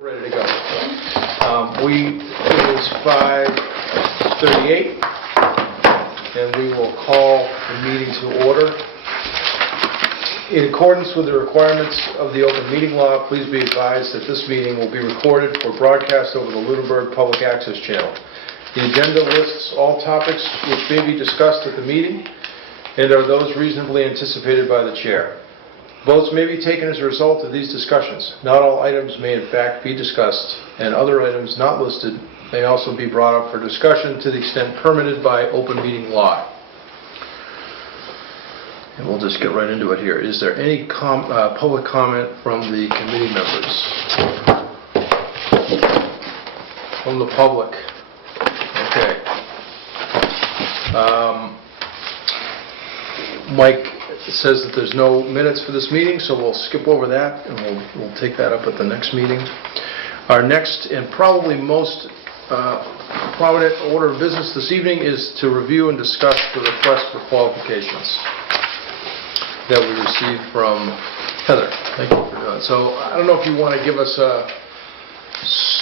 We're ready to go. It is 5:38, and we will call the meeting to order. In accordance with the requirements of the open meeting law, please be advised that this meeting will be recorded for broadcast over the Lunenburg Public Access Channel. The agenda lists all topics which may be discussed at the meeting and are those reasonably anticipated by the chair. Votes may be taken as a result of these discussions. Not all items may in fact be discussed, and other items not listed may also be brought up for discussion to the extent permitted by open meeting law. And we'll just get right into it here. Is there any public comment from the committee members? From the public? Okay. Mike says that there's no minutes for this meeting, so we'll skip over that and we'll take that up at the next meeting. Our next and probably most prominent order of business this evening is to review and discuss the request for qualifications that we received from Heather. Thank you for doing it. So I don't know if you want to give us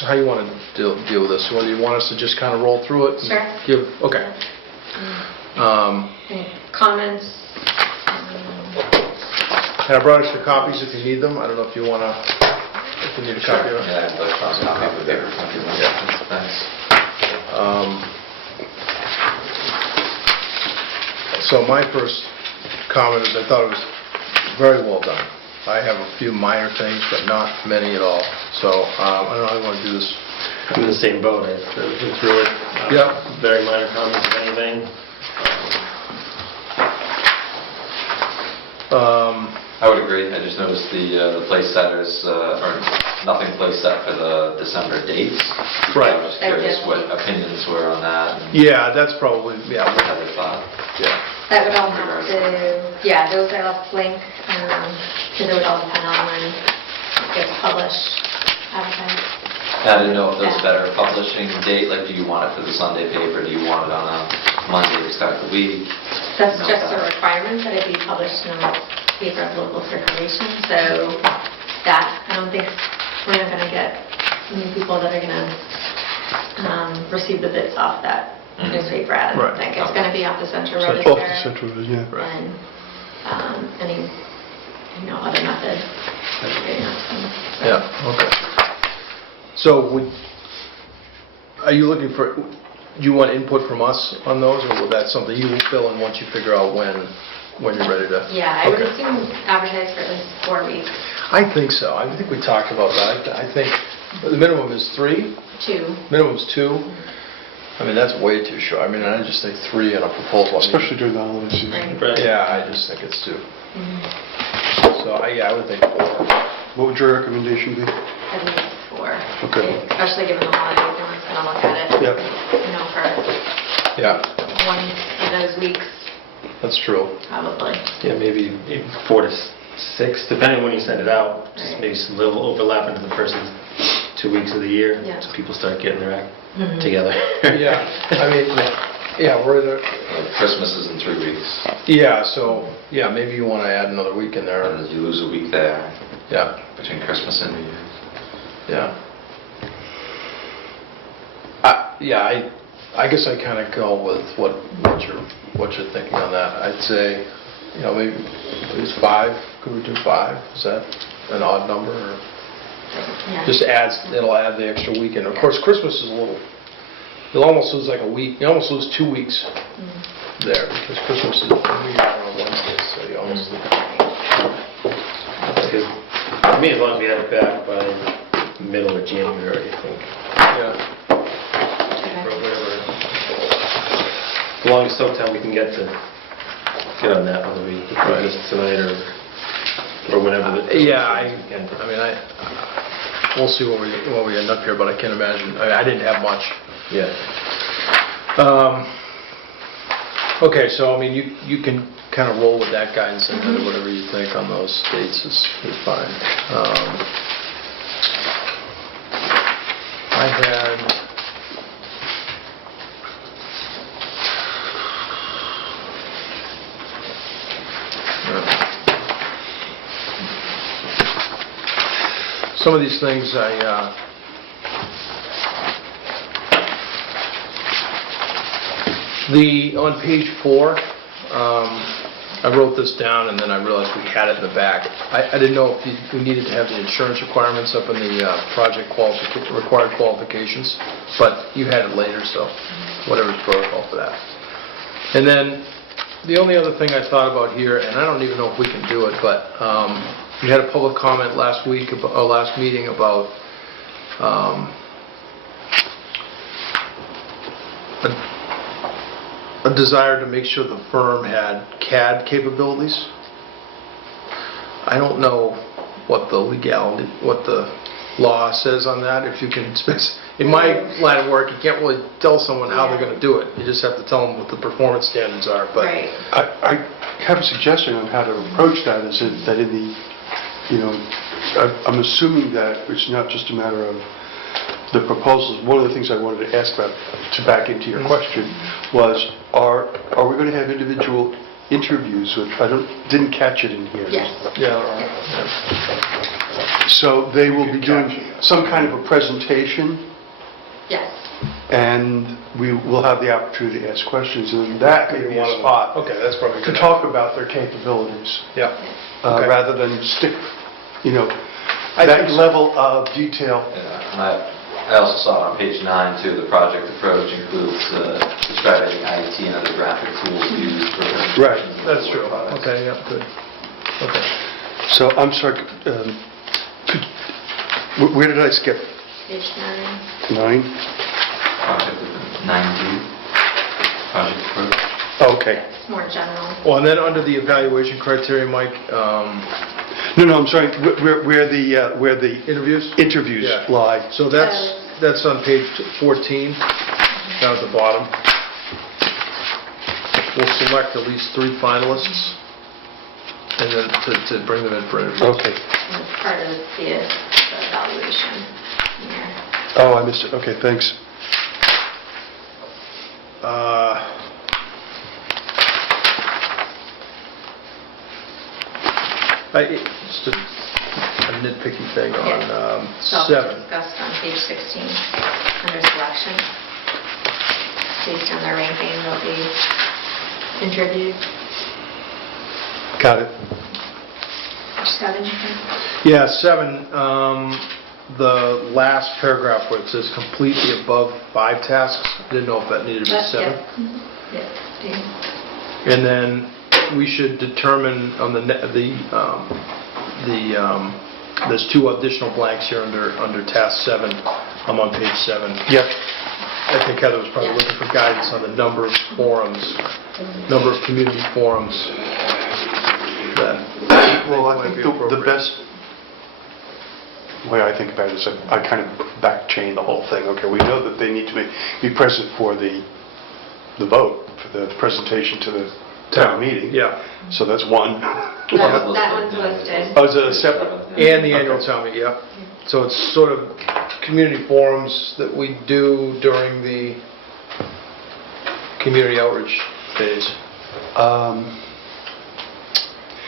how you want to deal with this, whether you want us to just kind of roll through it. Sure. Okay. Any comments? And I brought extra copies if you need them. I don't know if you want to, if you need a copy of it. Yeah, I'd like a copy of the paper. Yeah. Thanks. So my first comment is I thought it was very well done. I have a few minor things, but not many at all. So I don't know how you want to do this. I'm in the same boat. I went through it. Yeah. Very minor comments, if anything. I would agree. I just noticed the place setters are nothing place set for the December dates. Right. I was just curious what opinions were on that. And Yeah, that's probably, what Heather thought. yeah. That would all have to, yeah, those I left blank, because it would all depend on when it gets published, advertised. I didn't know if there was a better publishing date, like do you want it for the Sunday paper, do you want it on a Monday to start the week? That's just a requirement that it be published in a paper of local circulation, so that, I don't think, we're not going to get many people that are going to receive the bits off that newspaper ad. I don't think. It's going to be off the Central Register. Off the Central Register, yeah. Right. And any, other method of getting out to them. Yeah, okay. So are you looking for, do you want input from us on those, or will that something you will fill in once you figure out when you're ready to? Yeah, I would Okay. assume advertise for at least 4 weeks. I think so. I think we talked about that. I think the minimum is 3. 2. Minimum is 2. I mean, that's way too short. I mean, I just think 3 in a proposal. I mean, Especially during the holiday season. Right. yeah, I just think it's 2. So, I would think 4. What would your recommendation be? At least 4. Okay. Especially given the holidays, no one's going to look at it. Yep. For Yeah, one of those weeks, that's true. probably. Yeah, maybe 4 to 6, depending on when you send it out. Just Right. maybe some little overlap into the first 2 weeks of the year, Yeah. so people start getting their act together. Yeah, I mean, yeah, we're the, Christmas is in 3 weeks, yeah, so, yeah, maybe you want to add another week in there. and you lose a week there Yeah, between Christmas and New Year's. yeah. I guess I kind of go with what you're thinking on that. I'd say, maybe at least 5. Could we do 5? Is that an odd number? Or Yeah. just it'll add the extra weekend. Of course, Christmas is you'll almost lose like a week. You almost lose 2 weeks there because Christmas is on Wednesday, so you almost lose. Because, for me, as long as we have it back by middle of January, I think. Yeah. Or whatever. The longest soak time we can get on that, whether we do this tonight or whenever. We'll see where we end up here, but I can't imagine. I didn't have much. Yeah. Okay, so I mean, you can kind of roll with that guidance and kind of whatever you think on those dates is fine. I had. Some of these things I On page 4, I wrote this down and then I realized we had it in the back. I didn't know if we needed to have the insurance requirements up in the project required qualifications, but you had it later, so whatever's protocol for that. And then the only other thing I thought about here, and I don't even know if we can do it, but we had a public comment last week, last meeting about a desire to make sure the firm had CAD capabilities. I don't know what the legality, what the law says on that. If you can, in my line of work, you can't really tell someone how they're going to do it. You just have to tell them what the performance standards are. But Right. I have a suggestion on how to approach that, is that in the, I'm assuming that it's not just a matter of the proposals. One of the things I wanted to ask about, to back into your question, was are we going to have individual interviews, which I didn't catch it in here. Yes. yeah, So they will be doing some kind of a presentation, Yes. and we will have the opportunity to ask questions, and that may be a spot Okay, that's probably to good. talk about their capabilities, Yeah. Okay. rather than stick, I that think so. level of detail. Yeah, I also saw on page 9 too, the project approach includes describing IT and other graphic tools used for presentations. Right, of That's the true. products. Okay, yeah, good. Okay. So, I'm sorry, where did I skip? Page 9. 9? Project 9D, project approach. Oh, okay. It's more general. Well, and then under the evaluation criteria, Mike, No, I'm sorry, where the interviews? interviews Yeah. lie. So that's on page 14, down at the bottom. We'll select at least 3 finalists, and then to bring them in for interviews. Okay. And it's part of the evaluation here. Oh, I missed it. Okay, thanks. Just a nitpicky thing on Yes. 7. Discussed on page 16, under selection. Based on their ranking, they'll be interviewed. Got it. Page 7, you think? Yeah, 7, the last paragraph where it says complete the above 5 tasks, didn't know if that needed to be 7. Yeah. Yeah. And then we should determine on there's 2 additional blanks here under task 7. I'm on page 7. Yep. I think Heather was probably looking for guidance on the number of forums, number of community forums that Well, I might think be the appropriate. best way I think about it is I kind of back chain the whole thing. Okay, we know that they need to be present for the vote, for the presentation to the town meeting. Yeah, So that's one. That one's listed. Oh, is it a separate? and the annual town meeting, yeah. So it's sort of community forums that we do during the community outreach phase.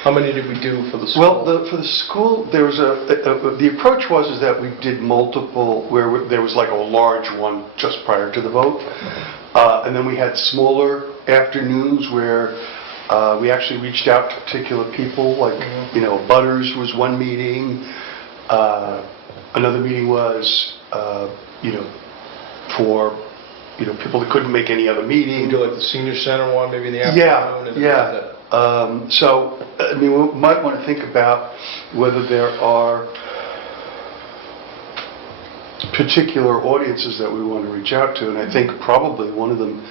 How many did we do for the school? Well, for the school, there was the approach was that we did multiple, where there was like a large one just prior to the vote. And then we had smaller afternoons where we actually reached out to particular people, like, Butters was one meeting. Another meeting was, for, people that couldn't make any other meeting. We do like the senior center one, maybe in the Yeah, afternoon? yeah. So, we might want to think about whether there are particular audiences that we want to reach out to, and I think probably one of them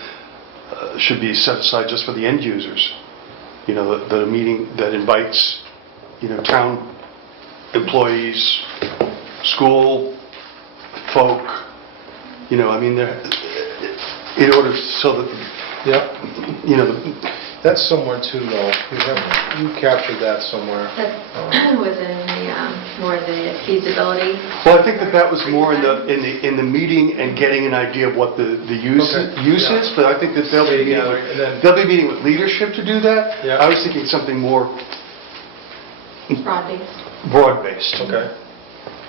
should be set aside just for the end users. The meeting that invites, town employees, school folk, in order so that, Yeah, That's somewhere too, though. You captured that somewhere. That was in the, more the feasibility. Well, I think that was more in the meeting and getting an idea of what the use Okay, use yeah. is, but I think that they'll be meeting Together, and then- they'll be meeting with leadership to do that. Yeah. I was thinking something more Broad-based. broad-based. Okay.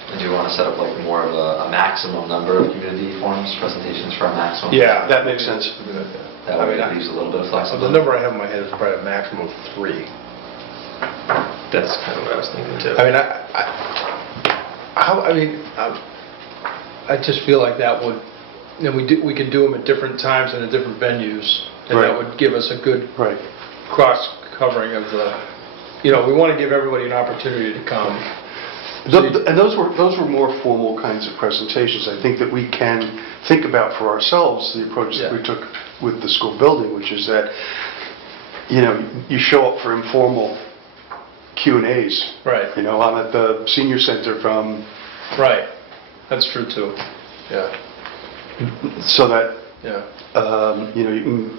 And do you want to set up like more of a maximum number of community forums, presentations for a maximum? Yeah. That makes sense. That I way mean, it leaves a little bit of The flexibility. number I have in my head is probably a maximum of 3. That's kind of what I was thinking too. I mean, I just feel like that would, and we can do them at different times and at different venues, and that Right. would give us a good Right. cross-covering of the, we want to give everybody an opportunity to come. And those were more formal kinds of presentations. I think that we can think about for ourselves the approach that we Yeah. took with the school building, which is that, you show up for informal Q&As. Right. I'm at the senior center from, Right. That's true, too. Yeah, so that, yeah. you can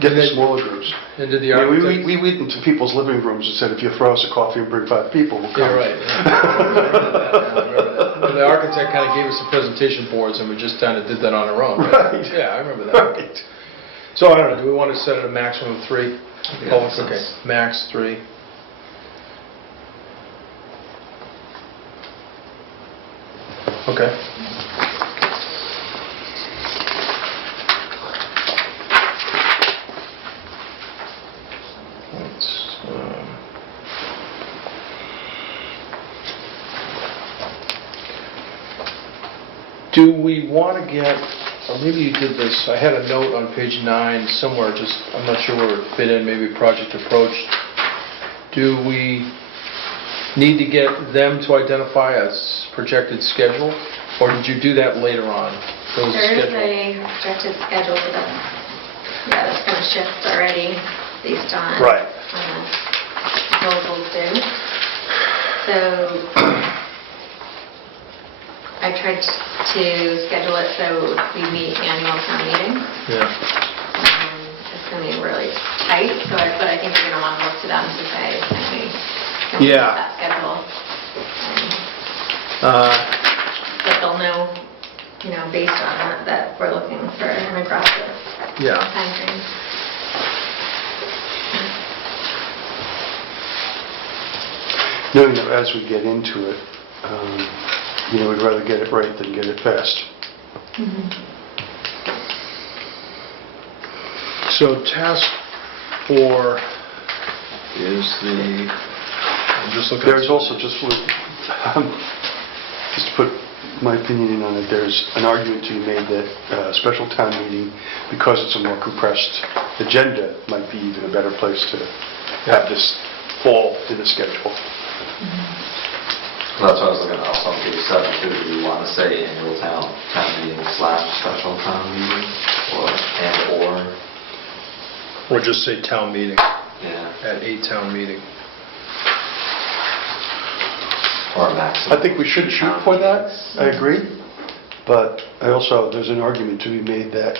get And the then- smaller groups. And did the I mean, architect... we went into people's living rooms and said, if you throw us a coffee and bring 5 people, we'll come. Yeah, right. Yeah. I remember that. And the architect kind of gave us the presentation boards, and we just kind of did that on our own. Right. Yeah, I remember that. Right. So, I don't know, do we want to set it a maximum of 3? Yeah, Oh, makes okay, sense. max 3. Okay. Let's, do we want to get, or maybe you did this, I had a note on page 9 somewhere, just, I'm not sure where it fit in, maybe project approach. Do we need to get them to identify a projected schedule, or did you do that later on? There was a There is schedule. a projected schedule, but that's going to shift already based on Right. proposals due. So I tried to schedule it so we meet annual town meeting. Yeah, It's going to be really tight, but I think you're going to want to look to them to say, can we Yeah. meet that schedule? But they'll know, based on that we're looking for an aggressive yeah. timeframe. Knowing that as we get into it, we'd rather get it right than get it fast. So task 4 is the, I'm just looking. There's also, just to put my opinion in on it, there's an argument to be made that a special town meeting, because it's a more compressed agenda, might be even a better place to have this fall in the schedule. Well, that's what I was looking at also on page 7 too. Do you want to say annual town meeting / special town meeting, or? Or just say town meeting, Yeah, at a town meeting. or a maximum. I think we should shoot town for that, meetings. I agree, but there's an argument to be made that,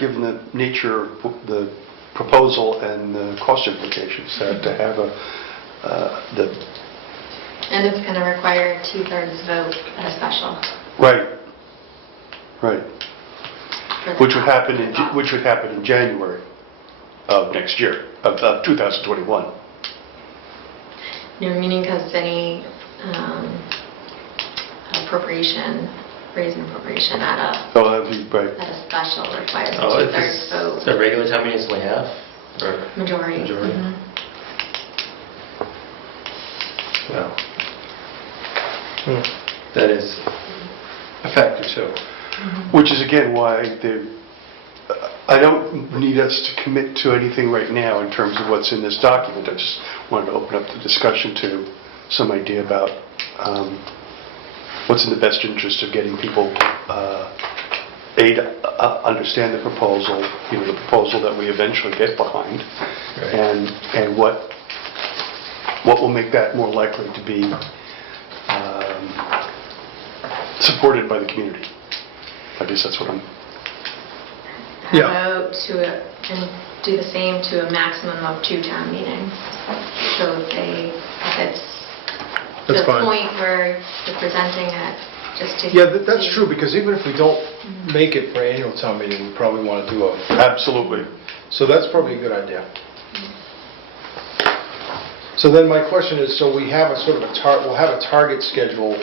given the nature of the proposal and the cost implications, that to have And it's going to require a 2/3 vote at a special. right, for the which would top. happen in January of next year, of 2021. Meaning because any appropriation, raising appropriation at Oh, that'd be right. a special requires a Oh, 2/3 vote. So regular town meeting is only half? Or, Majority. Majority. Mhm. well, that is a factor too. Which is again why I don't need us to commit to anything right now in terms of what's in this document. I just wanted to open up the discussion to some idea about what's in the best interest of getting people, understand the proposal, the proposal that we eventually get behind, Right. and what will make that more likely to be supported by the community. I guess that's what I'm... How Yeah. about and do the same to a maximum of 2 town meetings? So if it's to That's the fine. point where you're presenting it just to... Yeah, that's true, because even if we don't make it for annual town meeting, we probably want to do Absolutely. so that's probably a good idea. So then my question is, so we have a sort of we'll have a target schedule,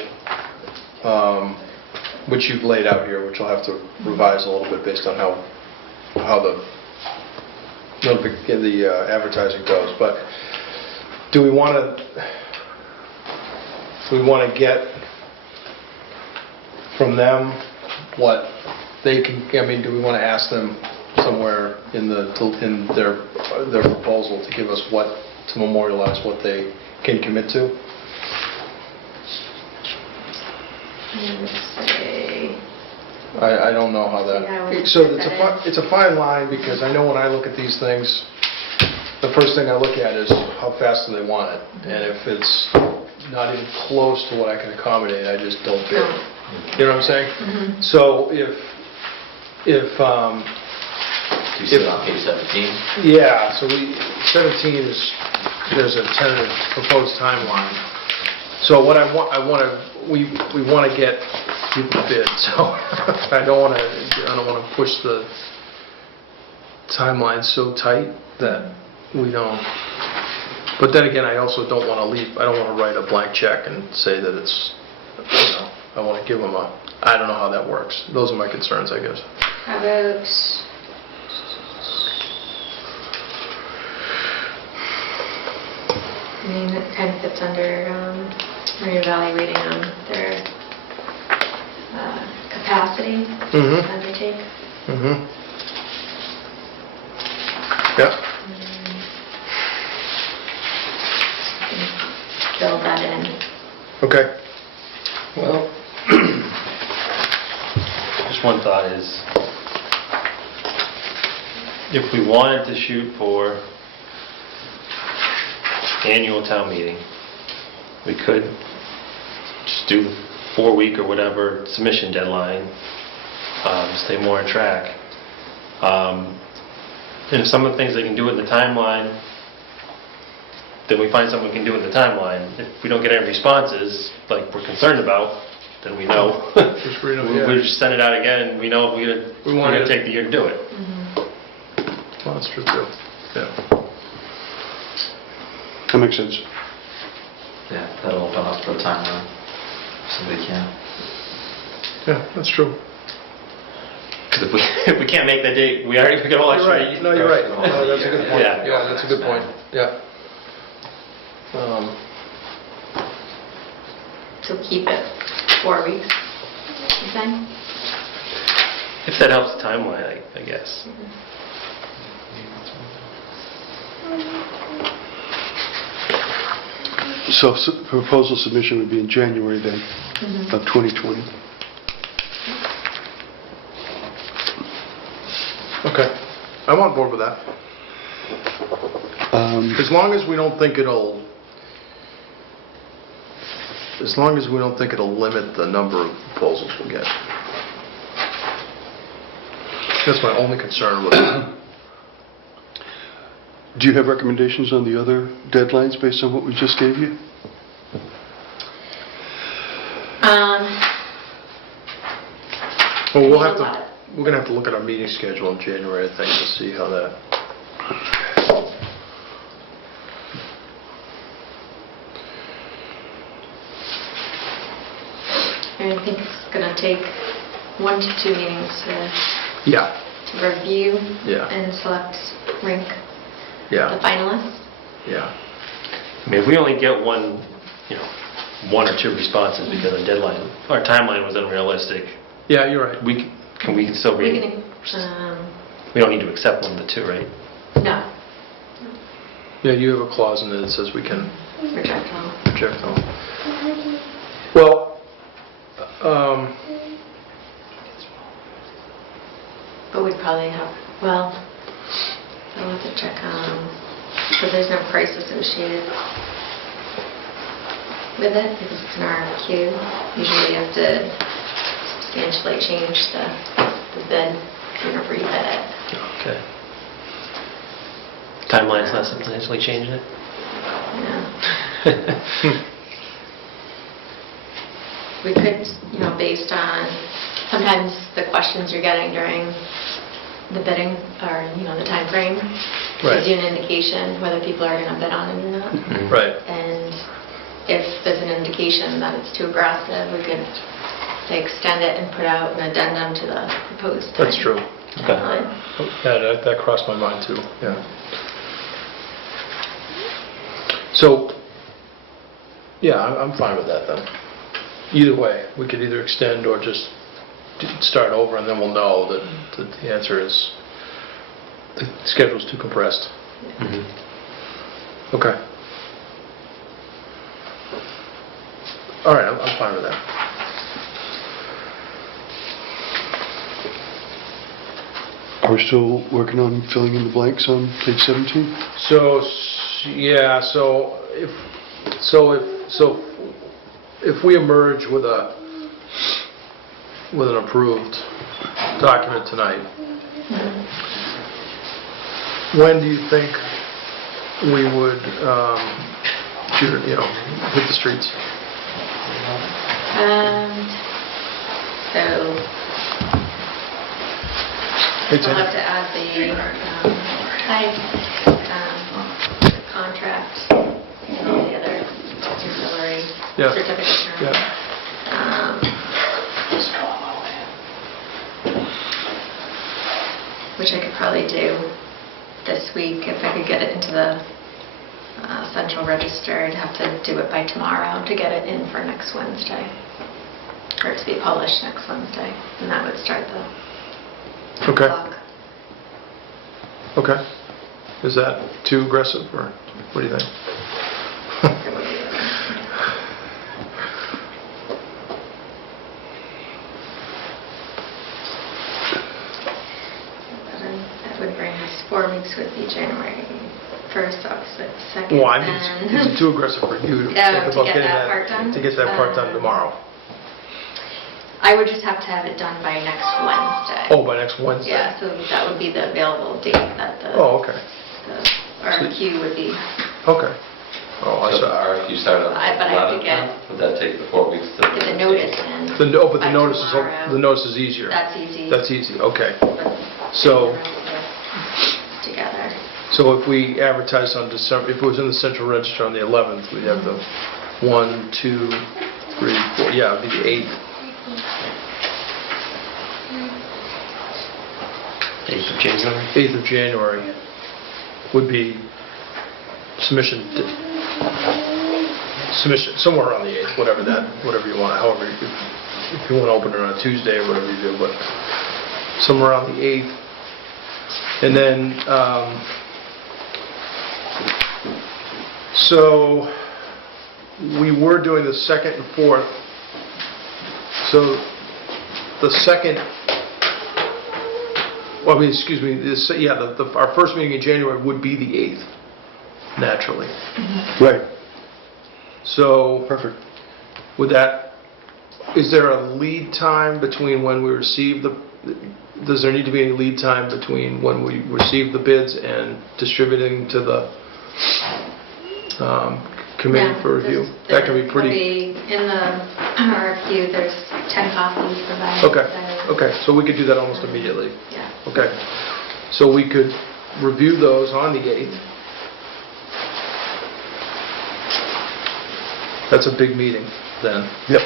which you've laid out here, which I'll have to revise a little bit based on how the advertising goes. But do we want to get from them what they can, I mean, do we want to ask them somewhere in their proposal to give us to memorialize what they can commit to? I would say, I don't know how that... Yeah, I would So fit that it's a fine line, because I know when I look at these things, the first thing I look at is how fast do they want it? And if it's not even close to what I can accommodate, I just don't bid. No. You know what I'm saying? Mhm. So if Do you see it on page 17? yeah, so 17 is, there's a tentative proposed timeline. So what we want to get people to bid, so I don't want to push the timeline so tight that we don't. But then again, I also don't want to write a blank check and say that it's, I want to give them I don't know how that works. Those are my concerns, I guess. how about, I mean, it kind of fits under reevaluating on their capacity to Mhm. undertake. Mm-hmm. Yeah. Build that in. Okay. Well, just one thought is, if we wanted to shoot for annual town meeting, we could just do 4-week or whatever submission deadline, stay more on track. And if some of the things they can do in the timeline, then we find something we can do in the timeline. If we don't get any responses, like we're concerned about, then we know. Just read them, yeah. We just send it out again, and we know we're want going it. to take the year to do it. Well, that's true too. Yeah. That makes sense. Yeah, that'll open up the timeline, if somebody can. Yeah, that's true. Because if we can't make that date, we already got all You're extra. right. No, you're right. No, that's a good point. Yeah. Yeah, that's a good point. Yeah. So keep it 4 weeks, you saying? If that helps the timeline, I guess. So proposal submission would be in January then, of 2020. Okay. I'm on board with that. As long as we don't think it'll limit the number of proposals we'll get. That's my only concern with it. Do you have recommendations on the other deadlines based on what we just gave you? Well, we're gonna have to look at our meeting schedule in January, I think, to see how that. I think it's going to take 1 to 2 meetings Yeah. to review Yeah. and rank the Yeah. finalists. Yeah. I mean, if we only get one or two responses because our deadline, our timeline was unrealistic, Yeah, you're right. we can still We read. can, We don't need to accept one of the two, right? no, Yeah, you have a clause in it that says we can reject all. reject all. Well, But we'd probably have, well, I'll have to check, because there's no price associated with it, because it's an RFQ. Usually you have to substantially change the bid whenever you bid it. Okay. Timeline's not substantially changing it? Yeah. We could, based on, sometimes the questions you're getting during the bidding, or, the time frame, Right. gives you an indication whether people are going to bid on it or not. Right. And if there's an indication that it's too aggressive, we could, say, extend it and put out an addendum to the proposed. That's true. timeline. Yeah, that crossed my mind too, yeah. So, yeah, I'm fine with that then. Either way, we could either extend or just start over, and then we'll know that the answer is the schedule's too compressed. Okay. All right, I'm fine with that. Are we still working on filling in the blanks on page 17? So, yeah, so if we emerge with an approved document tonight, when do you think we would hit the streets? So Hey, we'll Tina. have to add the contract and all the other auxiliary Yeah. certificate terms. Yeah. Which I could probably do this week if I could get it into the central register. I'd have to do it by tomorrow to get it in for next Wednesday, or to be published next Wednesday, and that would start the Okay. clock. Okay. Is that too aggressive, or what do you think? That would bring us 4 weeks, would be January 1st, August 2nd. Well, I mean, is it too aggressive for you to Yeah, think to about get getting that part done? to get that part done tomorrow? I would just have to have it done by next Wednesday. Oh, by next Wednesday? Yeah, so that would be the available date that the Oh, okay. RFQ would be. Okay. Oh, I So the saw. RFQ started on the But I have to 11th, get- then? Would that take the 4 weeks to... Get the notice in. But the by notice tomorrow. the notice is easier. That's easy. That's easy, okay. But So- the rest of it together. So if we advertise on December, if it was in the central register on the 11th, we'd have the 1, 2, 3, 4, yeah, it'd be the 8th. 8th of January. 8th of January would be submission, somewhere around the 8th, whatever you want, however, if you want to open it on a Tuesday or whatever you do, but somewhere around the 8th. And then, so we were doing the 2nd and 4th. So the 2nd, well, I mean, excuse me, our first meeting in January would be the 8th, naturally. Right, So perfect. is there a lead time between when we receive does there need to be any lead time between when we receive the bids and distributing to the committee Yeah, for review? there's- That can be there'll pretty... be- In the RFQ, there's 10 copies provided. Okay, so- okay, so we could do that almost immediately. Yeah. Okay, so we could review those on the 8th. That's a big meeting then. Yep.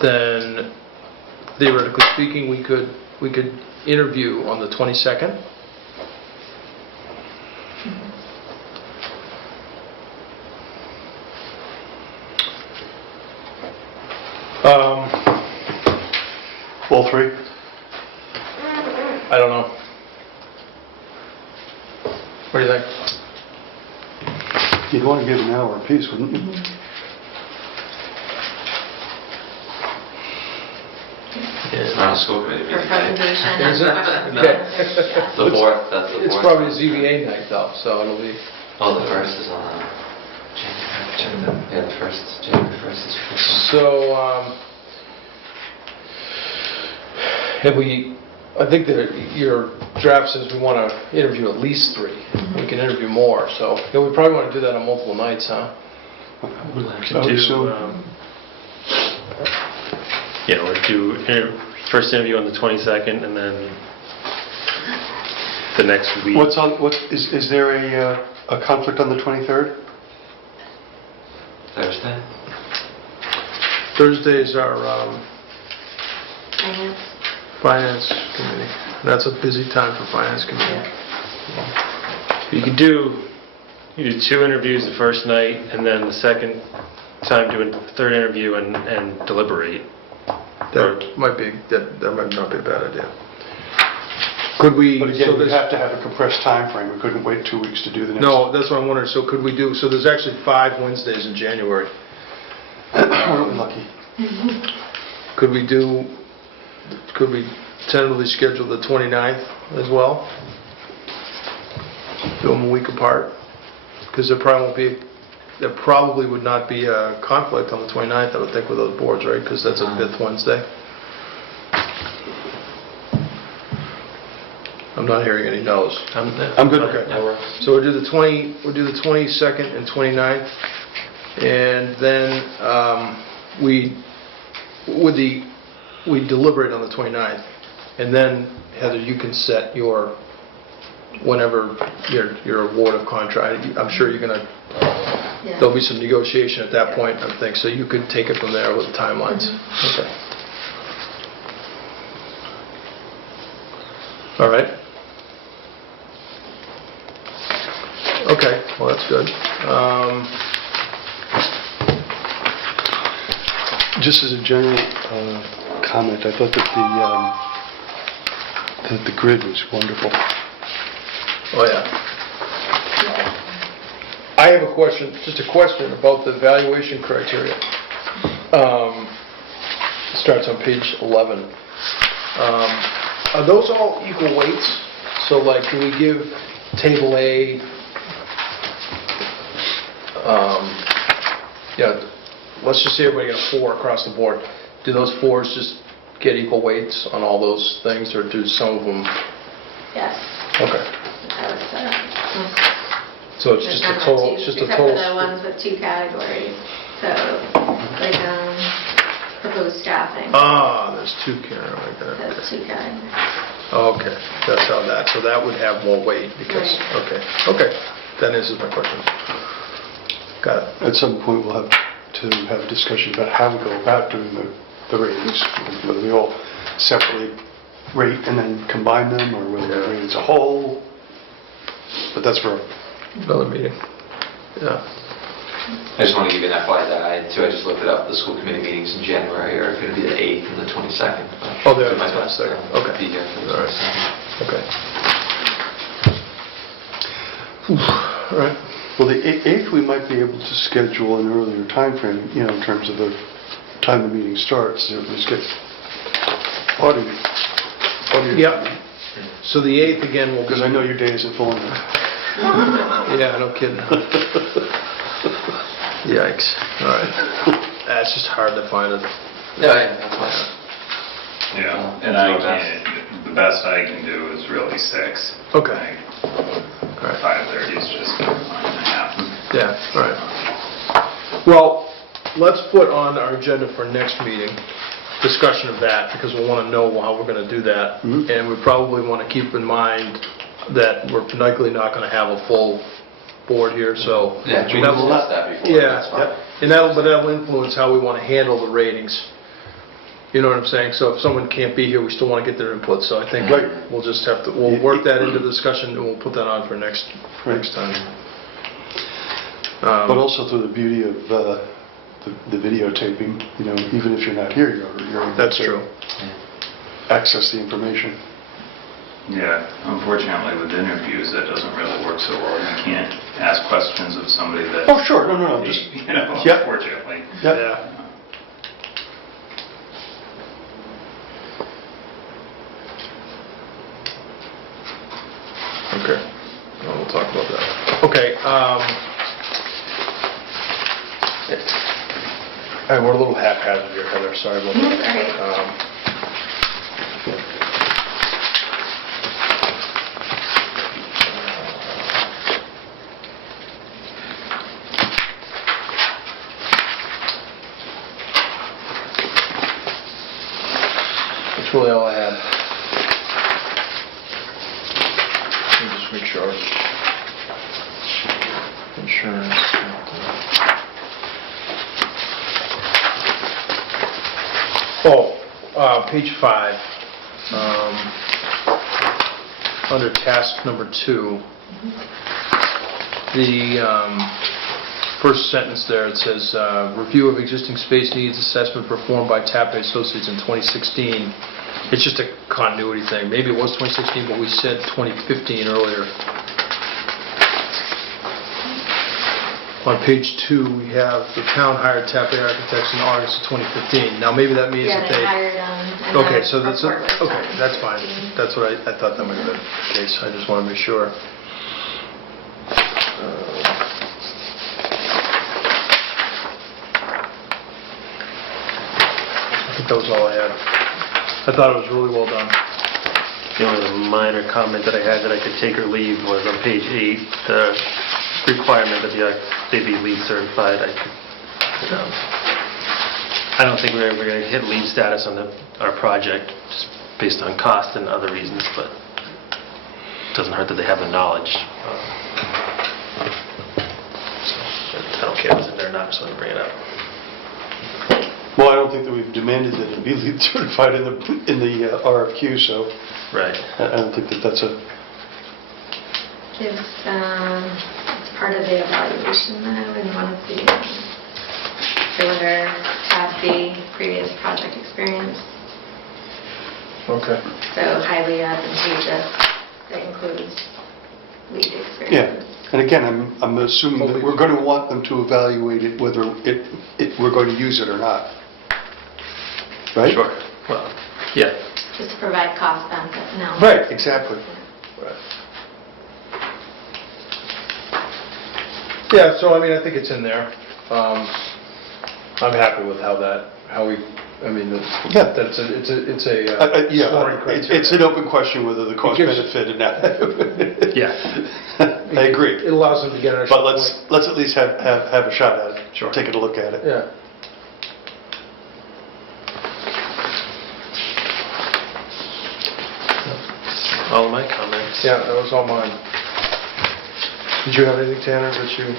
Then theoretically speaking, we could interview on the 22nd. All three? I don't know. What do you think? You'd want to give an hour apiece, wouldn't you? It's not a school committee For meeting. presentation. Is it? and- Okay. Yeah. The 4th, that's the 4th. It's probably a ZBA night though, so it'll be... Oh, the 1st is on January. Yeah, the 1st, January 1st is for some. So, I think that your draft says we want to interview at least 3. We can interview more, so, yeah, we probably want to do that on multiple nights, huh? I would Could do, assume. Or do first interview on the 22nd, and then the next week. Is there a conflict on the 23rd? Thursday? Thursday is our Finance. finance committee. That's a busy time for finance committee. You could do 2 interviews the first night, and then the second time do a third interview and deliberate. That might not be a bad idea. Could we? But again, so we there's- have to have a compressed time frame. We couldn't wait 2 weeks to do the next. No, that's what I'm wondering. So could we do? So there's actually 5 Wednesdays in January. Aren't we lucky? Could we tentatively schedule the 29th as well? Do them a week apart? Because there probably would not be a conflict on the 29th, I would think, with those boards, right? Because that's a 5th Wednesday. I'm not hearing any no's. I'm good. Okay. That works. So we'll do the 22nd and 29th, and then we deliberate on the 29th, and then Heather, you can set whenever your award of contract. I'm sure you're gonna. Yeah. There'll be some negotiation at that point, I think. So you could take it from there with the timelines. Okay. All right. Okay, well, that's good. Just as a general comment, I thought that the grid was wonderful. Oh, yeah. I have a question, just a question about the evaluation criteria. It starts on page 11. Are those all equal weights? So like, do we give table A, let's just say everybody got a 4 across the board. Do those 4s just get equal weights on all those things, or do some of them? Yes. Okay. That was set up. So it's just a total, Except for the ones with 2 categories. So, like, proposed staffing. There's 2 like that. Those 2 categories. Okay, that's how so that would have more weight because, Right. okay, that answers my question. Got it. At some point, we'll have to have a discussion about how we go about doing the ratings, whether we all separately rate and then combine them, or whether we rate as a whole. But that's for Another meeting. Yeah. I just want to give you an FYI too, I just looked it up, the school committee meetings in January are going to be the 8th and the 22nd. Oh, they're Do my the best 22nd. to Okay. Be here for the All right. 22nd. Okay. All right. Well, the 8th, we might be able to schedule an earlier time frame, in terms of the time the meeting starts, to at least get audio. Yep. So the 8th again will be... Because I know your day isn't full enough. Yeah, no kidding. Yikes. All right. That's just hard to find it. Yeah, that's fine. Yeah, and I can't, the best I can do is really 6. Okay. All right. 5:30 is just fine and a half. Yeah, all right. Well, let's put on our agenda for next meeting, discussion of that, because we want to know how we're going to do that. Mhm. And we probably want to keep in mind that we're likely not going to have a full board here, so... Yeah, we can That'll- discuss that before, Yeah, that's fine. and that'll influence how we want to handle the ratings. You know what I'm saying? So if someone can't be here, we still want to get their input, so I think Right. we'll just have to, we'll work that into the discussion, and we'll put that on for next time. But also through the beauty of the videotaping, even if you're not here, you're able That's to true. access the information. Yeah, unfortunately with interviews, that doesn't really work so well. You can't ask questions of somebody that... Oh, sure, no, just, Yep. Unfortunately. Yep. Yeah. Okay, well, we'll talk about that. Okay, all right, we're a little haphazard here, Heather, sorry about that. All right. insurance. Oh, page 5, under task number 2, the first sentence there, it says, review of existing space needs assessment performed by Tappe Associates in 2016. It's just a continuity thing. Maybe it was 2016, but we said 2015 earlier. On page 2, we have the town hired Tappe Architects in August of 2015. Now, maybe that means Yeah, that they they... hired them. Okay, so that's, report was okay, done. that's fine. That's what I thought that might have been the case. I just want to make sure. I think that was all I had. I thought it was really well done. The only minor comment that I had that I could take or leave was on page 8, the requirement that they be LEED certified. I don't think we're ever going to hit LEED status on our project, just based on cost and other reasons, but it doesn't hurt that they have the knowledge. So, I don't care if it's in there or not, just want to bring it up. Well, I don't think that we've demanded that it be LEED certified in the RFQ, so Right. I don't think that that's a... It's part of the evaluation though, and one of the, they wonder have the previous project experience, Okay. so highly advantageous, that includes lead experience. Yeah, and again, I'm assuming that we're going to want them to evaluate it, whether we're going to use it or not. Right? Sure. Well, yeah. Just provide cost benefit analysis. Right, exactly. Yeah, so I mean, I think it's in there. I'm happy with how we, I mean, Yeah. that it's a Yeah, scoring criteria. it's an open question whether the cost gives- benefit and that. Yeah. I agree. It allows them to get an extra But point. let's at least have a shot at it. Sure. Taking a look at it. Yeah. All of my comments. Yeah, that was all mine. Did you have anything, Tanner, that you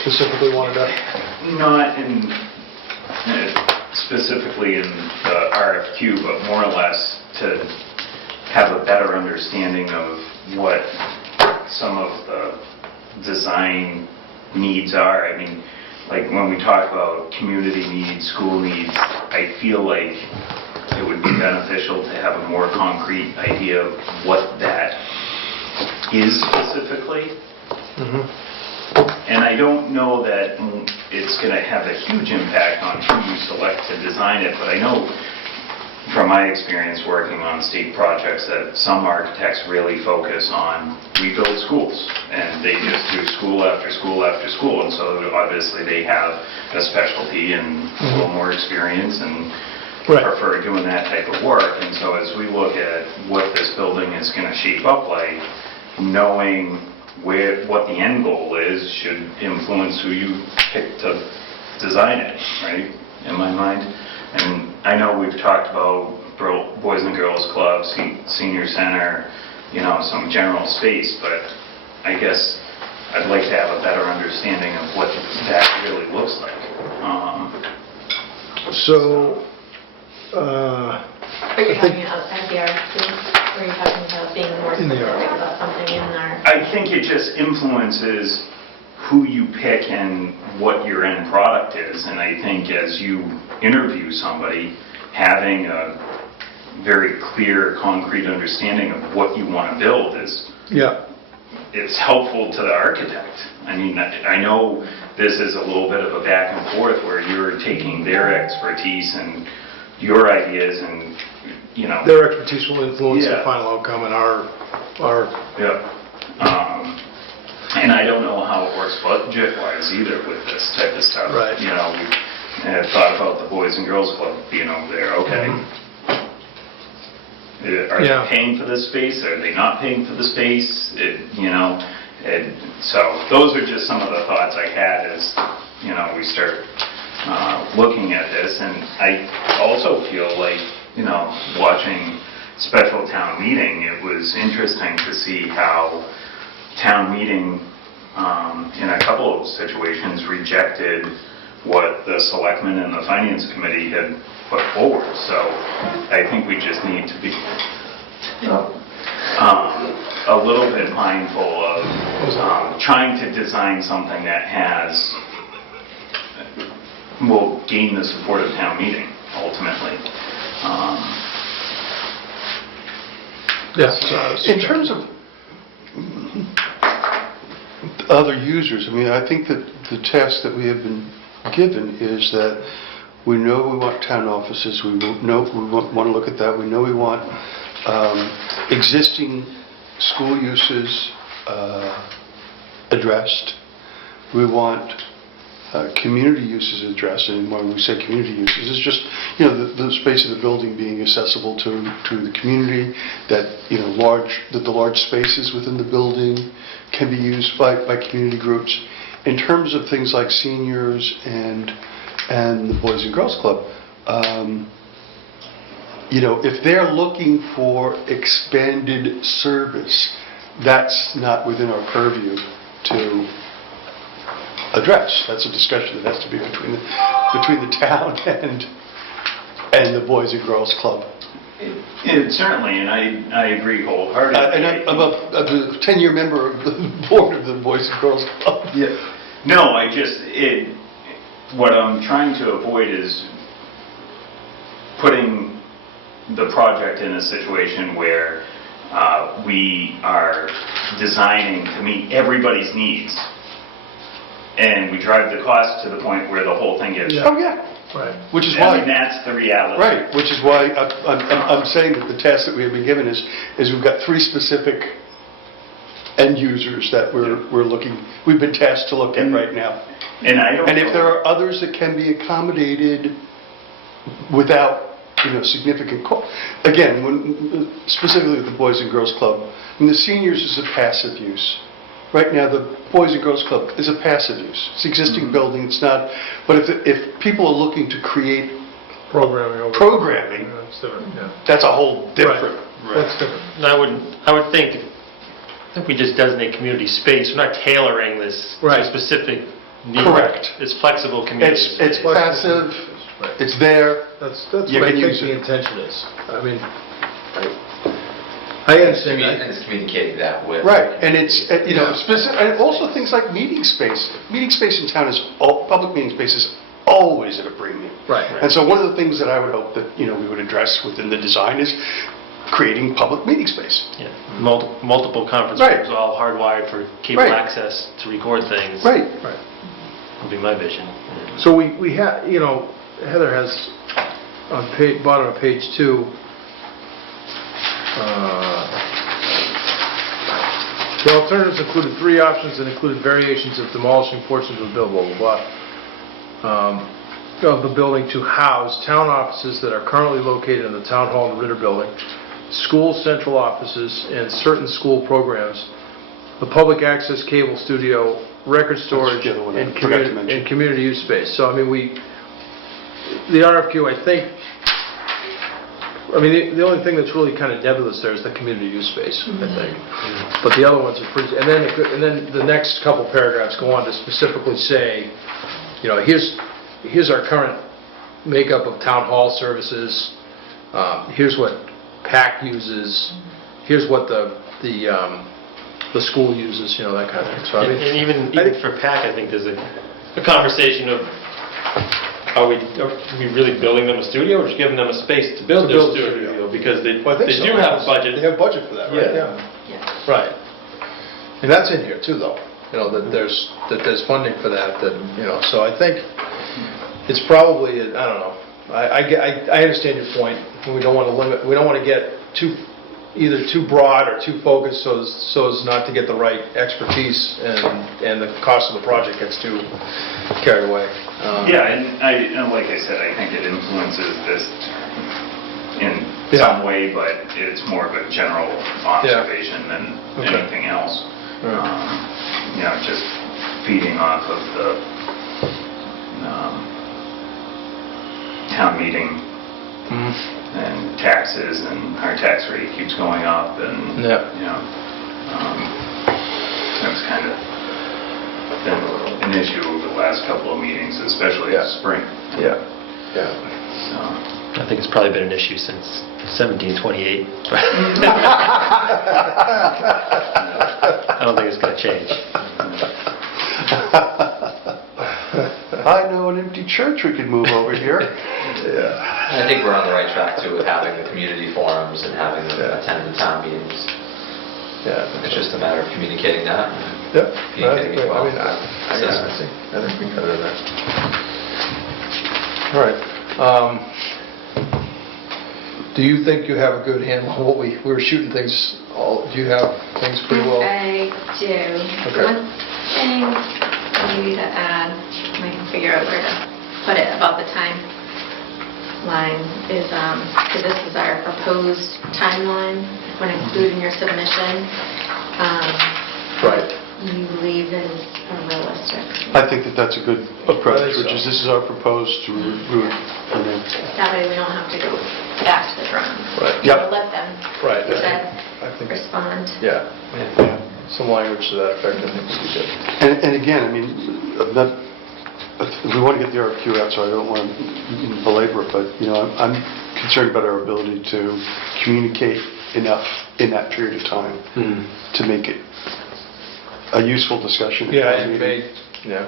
specifically wanted to? Not specifically in the RFQ, but more or less to have a better understanding of what some of the design needs are. I mean, like when we talk about community needs, school needs, I feel like it would be beneficial to have a more concrete idea of what that is specifically. And I don't know that it's going to have a huge impact on who you select to design it, but I know from my experience working on state projects that some architects really focus on we build schools, and they just do school after school after school, and so obviously they have a specialty and a little more experience and Right. prefer doing that type of work. And so as we look at what this building is going to shape up like, knowing what the end goal is should influence who you pick to design it, right, in my mind. And I know we've talked about Boys and Girls Club, Senior Center, some general space, but I guess I'd like to have a better understanding of what that really looks like. So, Are you talking outside the RFQ, or are you talking about being more In the specific RFQ. about something in our? I think it just influences who you pick and what your end product is. And I think as you interview somebody, having a very clear, concrete understanding of what you want to build it's helpful to the architect. I mean, I know this is a little bit of a back and forth where you're taking their expertise and your ideas and, their expertise will influence the Yeah. final outcome, and our Yeah. And I don't know how it works budget-wise either with this type of stuff. Right. We had thought about the Boys and Girls Club being over there, okay. Are Yeah. they paying for this space? Are they not paying for the space? So those are just some of the thoughts I had as, we start looking at this. And I also feel like, watching special town meeting, it was interesting to see how town meeting in a couple of situations, rejected what the selectmen and the finance committee had put forward. So I think we just need to be a little bit mindful of trying to design something that will gain the support of town meeting, ultimately. Yes. In terms of other users, I mean, I think that the task that we have been given is that we know we want town offices, we know we want to look at that, we know we want existing school uses addressed, we want community uses addressed, and when we say community uses, it's just, you know, the space of the building being accessible to the community, that, you know, that the large spaces within the building can be used by community groups. In terms of things like seniors and the Boys and Girls Club, you know, if they're looking for expanded service, that's not within our purview to address. That's a discussion that has to be between the town and the Boys and Girls Club. Certainly, and I agree wholeheartedly. And I'm a 10-year member of the board of the Boys and Girls Club. Yeah. No, what I'm trying to avoid is putting the project in a situation where we are designing to meet everybody's needs, and we drive the cost to the point where the whole thing gets... Oh, yeah. Right. Which is I why... mean, that's the reality. Right, which is why I'm saying that the task that we have been given is we've got 3 specific end users that we've been tasked to look at right now. And if there are others that can be accommodated without, you know, significant cost. Again, specifically with the Boys and Girls Club, and the seniors is a passive use. Right now, the Boys and Girls Club is a passive use. It's an existing building, it's not, but if people are looking to create Programming. programming, That's different, yeah. that's a whole different. That's different. And I would think if we just designate community space, we're not tailoring this to Right. a specific need. Correct. It's flexible community It's space. passive, Right. it's there. That's You what I can think use the it. intention is. I mean, I understand And that. it's communicated that way. Right, and it's, you know, and also things like meeting space. Meeting space in town public meeting space is always at a premium. Right. And so one of the things that I would hope that, you know, we would address within the design is creating public meeting space. Yeah. Multiple conference Right. rooms, all hardwired for cable Right. access to record things. Right. Right. Would be my vision. So we have, you know, Heather has on bottom of page 2, the alternatives included 3 options that included variations of demolishing portions of the building, blah, blah, blah, of the building to house town offices that are currently located in the Town Hall and Ritter Building, school central offices, and certain school programs, the public access cable studio, record storage, the other one I and forgot to mention. community use space. So, I mean, the RFQ, I think, the only thing that's really kind of nebulous there is the community use space, I think. But the other ones are pretty, and then the next couple paragraphs go on to specifically say, you know, here's our current makeup of town hall services, here's what PAC uses, here's what the school uses, you know, that kind of thing. So, I mean, And even for PAC, I think there's a conversation of, are we really building them a studio or just giving them a space to build To their build a studio? studio. Because they Well, I think so. do have a budget. They have budget for that, right? Yeah. Yeah. Right. And that's in here too, though, you know, that there's funding for that, you know, so I think it's probably, I don't know, I understand your point. We don't want to limit, we don't want to get either too broad or too focused so as not to get the right expertise and the cost of the project gets too carried away. Yeah, and like I said, I think it influences this in some way, but it's more of a general observation than anything else. You know, just feeding off of the town meeting and taxes, and our tax rate keeps going up, and you know, that's kind of been an issue over the last couple of meetings, especially Yeah. this spring. Yeah, yeah. So, I think it's probably been an issue since 1728. I don't think it's going to change. I know an empty church we could move over here. Yeah. I think we're on the right track too with having the community forums and having them Yeah. attend the town meetings. Yeah. It's just a matter of communicating that. Yep. Communicating it well. I think we got it in there. All right. Do you think you have a good handle on what we were shooting things, do you have things pretty well? I do. Okay. One thing maybe to add, and I can figure out where to put it about the timeline is, because this is our proposed timeline, when including your submission. Right. You believe is realistic. I think that that's a good approach, I think which so. is this is our proposed route. And then- That way we don't have to go back to the drawing. Right. Yep. Let them Right. instead I think, respond. yeah, Yeah. some language to that effect, I think would be good. And again, I mean, we want to get the RFQ out, so I don't want to belabor it, but, I'm concerned about our ability to communicate enough in that period of time to make it a useful discussion. at Yeah, town it meeting. may, yeah.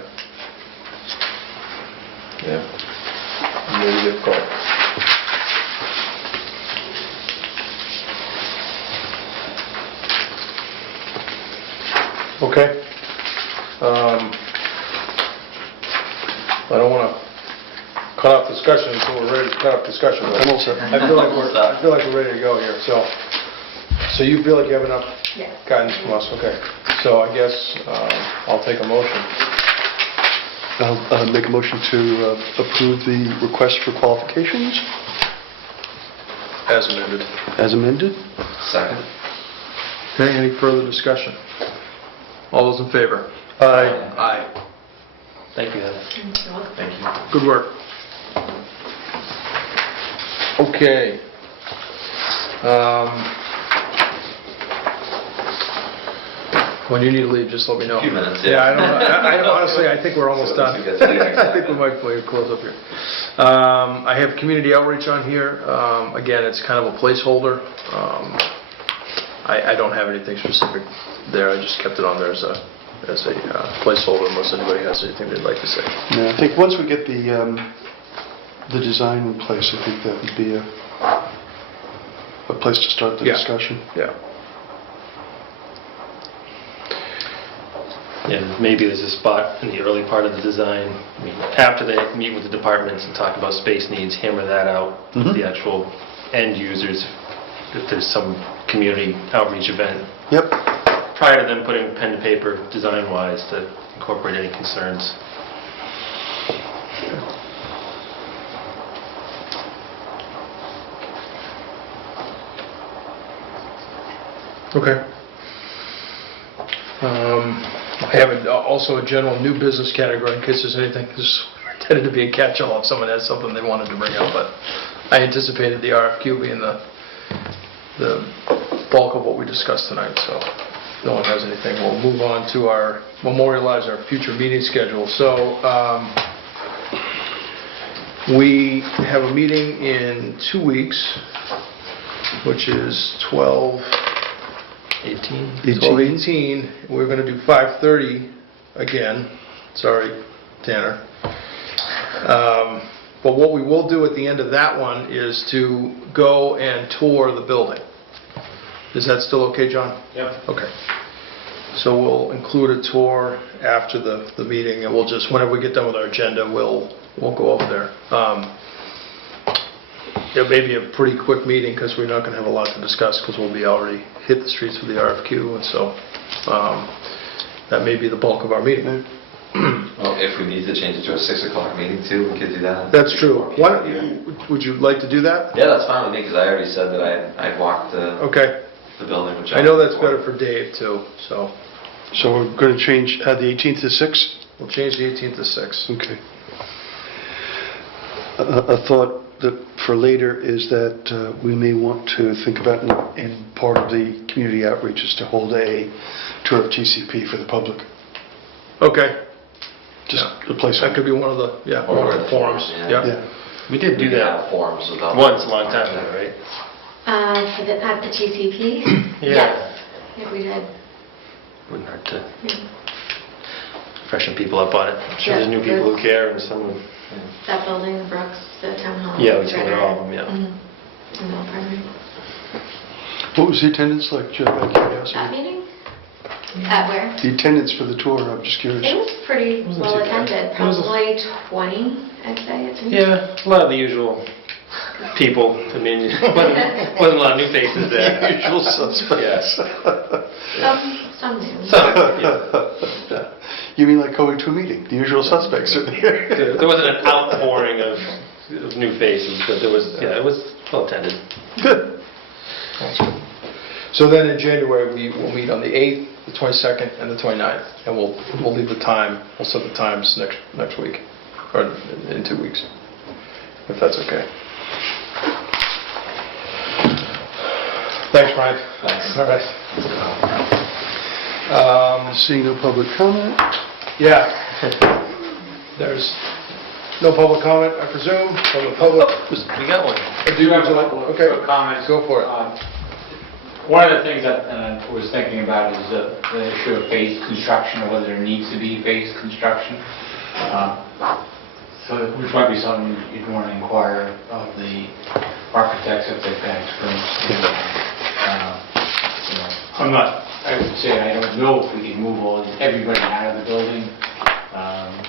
Yeah. Really difficult. Okay. I don't want to cut off discussion until we're ready to cut off discussion. but I'm all set. I feel like we're ready to go here, so you feel like you have enough Yes. guidance from us, okay. So I guess I'll take a motion. I'll make a motion to approve the request for qualifications As amended. as amended. Second? Okay, any further discussion? All those in favor? Aye. Aye. Thank you, Heather. You're welcome. Thank you. Good work. Okay. When you need to leave, just let me know. A few minutes, Yeah, yeah. I don't, honestly, I think we're almost So done. we get to the next I think we item. might play it close up here. I have community outreach on here. Again, it's kind of a placeholder. I don't have anything specific there. I just kept it on there as a placeholder unless anybody has anything they'd like to say. Yeah, I think once we get the design in place, I think that would be a place to start the Yeah. discussion. Yeah. And maybe there's a spot in the early part of the design, I mean, after they meet with the departments and talk about space needs, hammer that out with the actual end users, if there's some community outreach event, Yep. prior to them putting pen to paper design-wise to incorporate any concerns. Okay. I have also a general new business category in case there's anything. This tended to be a catch-all if someone has something they wanted to bring up, but I anticipated the RFQ being the bulk of what we discussed tonight, so if no one has anything, we'll move on to memorialize our future meeting schedule. So we have a meeting in 2 weeks, which is 12/18. We're going to do 5:30 again. Sorry, Tanner. But what we will do at the end of that one is to go and tour the building. Is that still okay, John? Yep. Okay. So we'll include a tour after the meeting, and we'll just, whenever we get done with our agenda, we'll go over there. It may be a pretty quick meeting because we're not going to have a lot to discuss because we'll be already hit the streets with the RFQ, and so that may be the bulk of our meeting. Well, if we need to change it to a 6 o'clock meeting too, we could do that. That's true. Would you like to do that? Yeah, that's fine with me, because I already said that I'd walked the Okay. building, which I know that's better for Dave too, so So we're going to change the 18th to 6? we'll change the 18th to 6. Okay. A thought that for later is that we may want to think about, in part of the community outreach, is to hold a tour of TCP for the public. Okay. Just a place. That could be one of the, one of the forums. Yeah. Yeah. We did do that Forms without. once, a long time ago, right? At the TCP? Yeah. Yes. Yeah, we did. Wouldn't hurt to Yeah. freshen people up on it. I'm sure there's Yeah, new people good. who care and some, That building, the Brooks, the town hall. Yeah, we told her all of them, yeah. Mhm. And all primary. What was the attendance like, Joe, out of That curiosity? meeting? At where? The attendance for the tour, I'm just curious. It was pretty Wasn't well too bad. attended, It was a- probably 20, I'd say. It's yeah, a lot of the usual people. I mean, wasn't a lot of new faces there. Usual suspects. Some new. So, yeah. You mean like going to a meeting? The usual suspects are there. There wasn't an outpouring of new faces, but there was, yeah, it was well attended. Good. So then in January, we will meet on the 8th, the 22nd, and the 29th, and we'll leave the time, we'll set the times next week, or in 2 weeks, if that's okay. Thanks, Frank. Thanks. All right. Seeing no public comment? Yeah. There's no public comment, I presume, from the public. We got one. Do you have a okay, comments. go for it. One of the things that I was thinking about is the issue of phased construction, or whether there needs to be phased construction. So, which might be something you'd want to inquire of the architects if they've had experience. I would say I don't know if we can move everybody out of the building.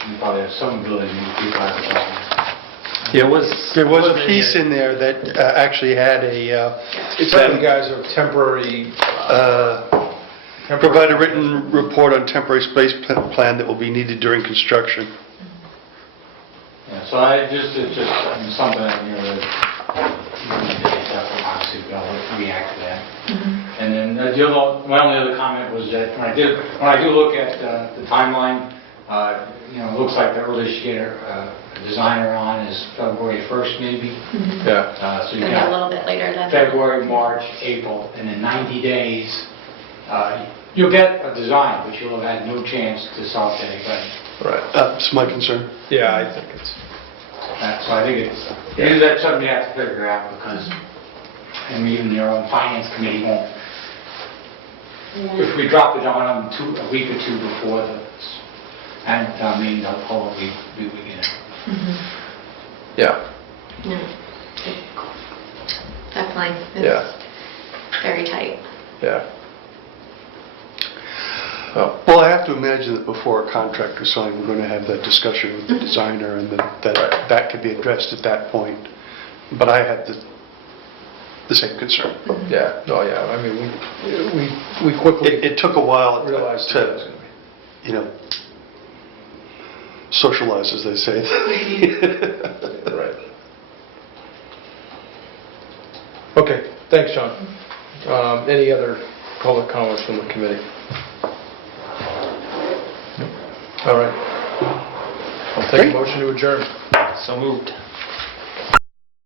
We probably have some buildings move people out of the building. Yeah, it was. There was a piece in there that actually had a, It's like you guys are temporary. provide a written report on temporary space plan that will be needed during construction. Yeah, so it's just something that, obviously, I'll react to that. And then my only other comment was that when I do look at the timeline, it looks like the earliest you get a designer on is February 1st, maybe. Yeah. So you Maybe a got little bit later than. February, March, April, and in 90 days, you'll get a design, but you'll have had no chance to sell it to anybody. Right. That's my concern. Yeah, I think it's, So I think that's something you have to figure out, because, even your own finance committee won't. If we drop it on them a week or two before they'll probably be beginning. yeah, No. Definitely. yeah, It's very tight. yeah. Oh, Well, I have to imagine that before a contractor signs, we're going to have that discussion with the designer, and that could be addressed at that point. But I had the same concern. yeah, no, yeah, I mean, we quickly It took a while realized that it was to, gonna be. socialize, as they say. Right. Okay, thanks, John. Any other public comments from the committee? All right. I'll take a Great. motion to adjourn. So moved.